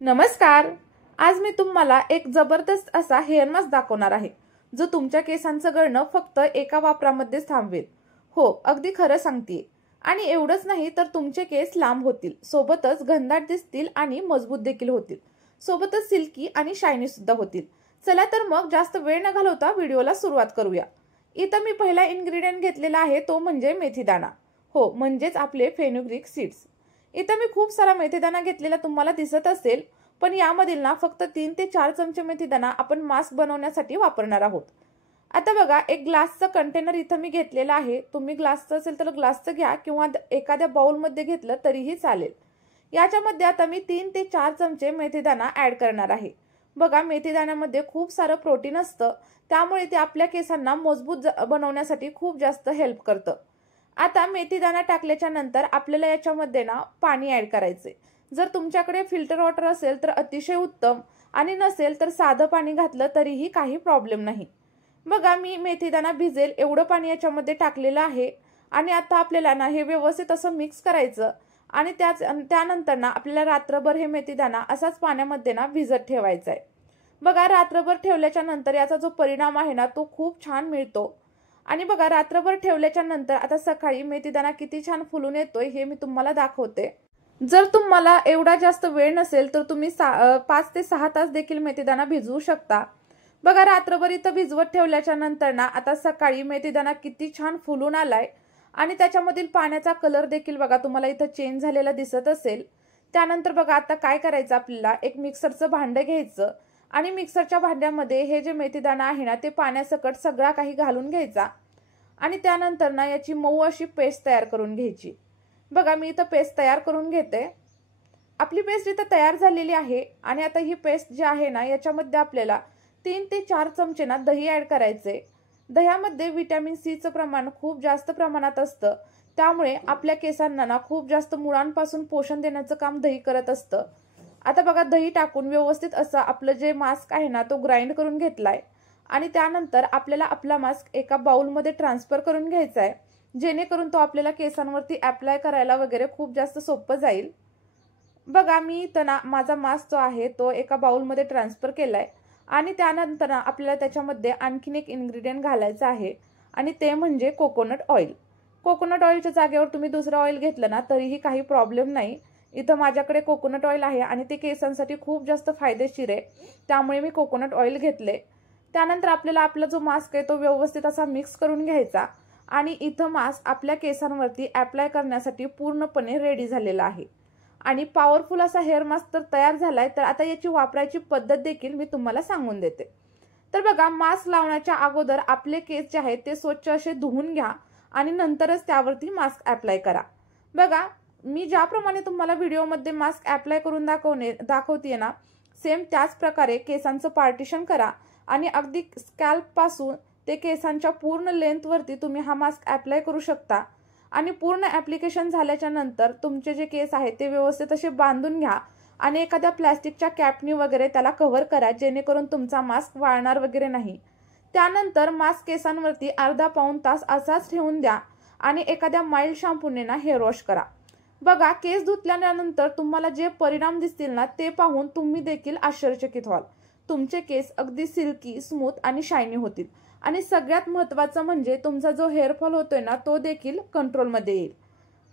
नमस्कार. आज मी तुम्हाला एक जबरदस्त असा हेअर मास्क दाखवणार आहे जो तुमच्या केसांचं गळणं फक्त एका वापरामध्ये थांबवेल. हो, अगदी खरं सांगतेय. आणि एवढंच नाही तर तुमचे केस लांब होतील, सोबतच घनदाट दिसतील आणि मजबूत देखील होतील. सोबतच सिल्की आणि शायनी सुद्धा होतील. चला तर मग जास्त वेळ न घालवता व्हिडिओला सुरुवात करूया. इथं मी पहिला इन्ग्रेडियंट घेतलेला आहे तो म्हणजे मेथीदाणा. हो, म्हणजेच आपले फेनुग्रीक सीड्स. इथं मी खूप सारा मेथीदाणा घेतलेला तुम्हाला दिसत असेल, पण यामधील ना फक्त 3 ते 4 चमचे मेथीदाणा आपण मास्क बनवण्यासाठी वापरणार आहोत. आता बघा, एक ग्लासचं कंटेनर इथं मी घेतलेला आहे. तुम्ही ग्लासचं असेल तर ग्लासचं घ्या किंवा एखाद्या बाउलमध्ये घेतलं तरीही चालेल. याच्यामध्ये आता मी 3 ते 4 चमचे मेथीदाणा ऍड करणार आहे. बघा, मेथीदाण्यामध्ये खूप सारं प्रोटीन असतं, त्यामुळे ते आपल्या केसांना मजबूत बनवण्यासाठी खूप जास्त हेल्प करतं. आता मेथीदाणा टाकल्याच्या नंतर आपल्याला याच्यामध्ये ना पाणी ऍड करायचे. जर तुमच्याकडे फिल्टर वॉटर असेल तर अतिशय उत्तम, आणि नसेल तर साधं पाणी घातलं तरीही काही प्रॉब्लेम नाही. बघा, मी मेथीदाणा भिजेल एवढं पाणी याच्यामध्ये टाकलेलं आहे. आणि आता आपल्याला ना हे व्यवस्थित असं मिक्स करायचं. आणि त्यानंतर ना आपल्याला रात्रभर हे मेथीदाणा असाच पाण्यामध्ये ना भिजत ठेवायचा आहे. बघा, रात्रभर ठेवल्याच्या नंतर याचा जो परिणाम आहे ना तो खूप छान मिळतो. आणि बघा, रात्रभर ठेवल्याच्या नंतर आता सकाळी मेथीदाणा किती छान फुलून येतोय हे मी तुम्हाला दाखवते. जर तुम्हाला एवढा जास्त वेळ नसेल तर तुम्ही 5 ते 6 तास देखील मेथीदाणा भिजवू शकता. बघा, रात्रभर इथं भिजवत ठेवल्याच्या नंतर ना आता सकाळी मेथीदाणा किती छान फुलून आलाय. आणि त्याच्यामधील पाण्याचा कलर देखील बघा तुम्हाला इथं चेंज झालेला दिसत असेल. त्यानंतर बघा, आता काय करायचं, आपल्याला एक मिक्सरचं भांडं घ्यायचं. आणि मिक्सरच्या भांड्यामध्ये हे जे मेथीदाणा आहे ना ते पाण्यासकट सगळा काही घालून घ्यायचा. आणि त्यानंतर ना याची मऊ अशी पेस्ट तयार करून घ्यायची. बघा, मी इथं पेस्ट तयार करून घेते. आपली पेस्ट इथं तयार झालेली आहे. आणि आता ही पेस्ट जी आहे ना याच्यामध्ये आपल्याला 3 ते 4 चमचे ना दही ऍड करायचे. दह्यामध्ये व्हिटॅमिन सीचं प्रमाण खूप जास्त प्रमाणात असतं, त्यामुळे आपल्या केसांना ना खूप जास्त मुळांपासून पोषण देण्याचं काम दही करत असतं. आता बघा, दही टाकून व्यवस्थित असं आपलं जे मास्क आहे ना तो ग्राइंड करून घेतलाय. आणि त्यानंतर आपल्याला आपला मास्क एका बाउलमध्ये ट्रान्सफर करून घ्यायचा आहे, जेणेकरून तो आपल्याला केसांवरती अप्लाय करायला वगैरे खूप जास्त सोपं जाईल. बघा, मी माझा मास्क जो आहे तो एका बाउलमध्ये ट्रान्सफर केलाय. आणि त्यानंतर आपल्याला त्याच्यामध्ये आणखीन एक इन्ग्रेडियंट घालायचं आहे, आणि ते म्हणजे कोकोनट ऑइल. कोकोनट ऑइलच्या जागेवर तुम्ही दुसरं ऑइल घेतलं ना तरीही काही प्रॉब्लेम नाही. इथं माझ्याकडे कोकोनट ऑइल आहे आणि ते केसांसाठी खूप जास्त फायदेशीर आहे, त्यामुळे मी कोकोनट ऑइल घेतले. त्यानंतर आपल्याला आपला जो मास्क आहे तो व्यवस्थित असा मिक्स करून घ्यायचा. आणि इथं मास्क आपल्या केसांवरती अप्लाय करण्यासाठी पूर्णपणे रेडी झालेला आहे. आणि पॉवरफुल असा हेअर मास्क तर तयार झालाय. तर आता याची वापरायची पद्धत देखील मी तुम्हाला सांगून देते. तर बघा, मास्क लावण्याच्या अगोदर आपले केस जे आहेत ते स्वच्छ असे धुवून घ्या आणि नंतरच त्यावरती मास्क अप्लाय करा. बघा, मी ज्याप्रमाणे तुम्हाला व्हिडिओमध्ये मास्क अप्लाय करून दाखवते ना, सेम त्याच प्रकारे केसांचं पार्टिशन करा. आणि अगदी स्कॅल्प पासून ते केसांच्या पूर्ण लेंथवरती तुम्ही हा मास्क अप्लाय करू शकता. आणि पूर्ण ऍप्लिकेशन झाल्याच्या नंतर तुमचे जे केस आहेत ते व्यवस्थित असे बांधून घ्या. आणि एखाद्या प्लॅस्टिकच्या कॅपनी वगैरे त्याला कव्हर करा, जेणेकरून तुमचा मास्क वाळणार वगैरे नाही. त्यानंतर मास्क केसांवरती अर्धा पाऊण तास असाच ठेवून द्या. आणि एखाद्या माइल्ड शॅम्पूने ना हेअर वॉश करा. बघा, केस धुतल्यानंतर तुम्हाला जे परिणाम दिसतील ना ते पाहून तुम्ही देखील आश्चर्यचकित व्हाल. तुमचे केस अगदी सिल्की, स्मूथ आणि शायनी होतील. आणि सगळ्यात महत्त्वाचं म्हणजे तुमचा जो हेअरफॉल होतोय ना तो देखील कंट्रोलमध्ये येईल.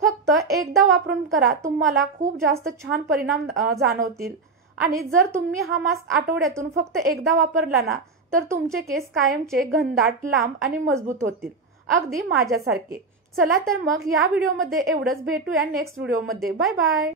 फक्त एकदा वापरून करा, तुम्हाला खूप जास्त छान परिणाम जाणवतील. आणि जर तुम्ही हा मास्क आठवड्यातून फक्त एकदा वापरला ना तर तुमचे केस कायमचे घनदाट, लांब आणि मजबूत होतील, अगदी माझ्यासारखे. चला तर मग या व्हिडिओमध्ये एवढंच. भेटूया नेक्स्ट व्हिडिओमध्ये. Bye bye.